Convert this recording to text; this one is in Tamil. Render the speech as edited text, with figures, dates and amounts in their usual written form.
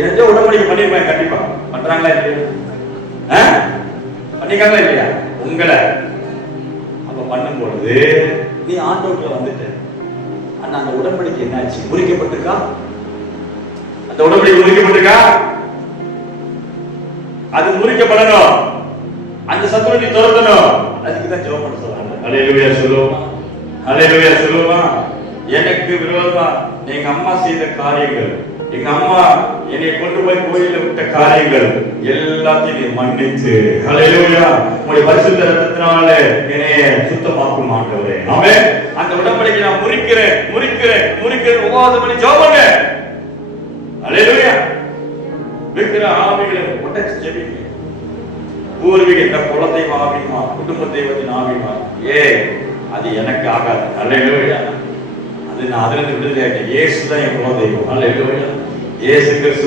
எந்த உடம்படிக்கை பண்ணிருப்பேன் கண்டிப்பா. பண்றாங்களா இல்லையா? பண்ணிக்காங்களா இல்லையா? உங்களை அப்ப பண்ணும் பொழுது நீ ஆண்டவர்ல வந்துட்ட. ஆனா அந்த உடன்படிக்கை என்னாச்சு? முறிக்கப்பட்டிருக்கா? அந்த உடன்படிக்கை முறிக்கப்பட்டிருக்கா? அது முறிக்கப்படணும். அந்த சத்துருவை நீ துரத்தணும். அதுக்குதான் ஜெபம் பண்ண சொல்றாங்க. ஹல்லேலூயா சொல்லுவோமா? ஹல்லேலூயா சொல்லுவோமா? எனக்கு விரோதமா எங்க அம்மா செய்த காரியங்கள், எங்க அம்மா என்னை கொண்டு போய் கோயில விட்ட காரியங்கள் எல்லாத்தையும் நீ மன்னிச்சு, ஹல்லேலூயா, உங்களுடைய பரிசுத்த ரத்தத்தினால என்னை சுத்தமாக்கும் ஆண்டவரே. ஆமென். அந்த உடன்படிக்கை நான் முறிக்கிறேன் முறிக்கிறேன் முறிக்கிறேன் உபவாசம் பண்ணி ஜெபம் பண்ணு. ஹல்லேலூயா. விக்கிர ஆவிகளை உடைச்சு ஜெபிங்க. பூர்வீக இந்த குலதெய்வ ஆவிமா, குடும்ப தெய்வத்தின் ஆவிமா, அது எனக்கு ஆகாது. ஹல்லேலூயா. அது நான் அதிலிருந்து விடுதலை ஆகிட்டேன். இயேசு தான் என் குலதெய்வம். ஹல்லேலூயா. இயேசு கிறிஸ்து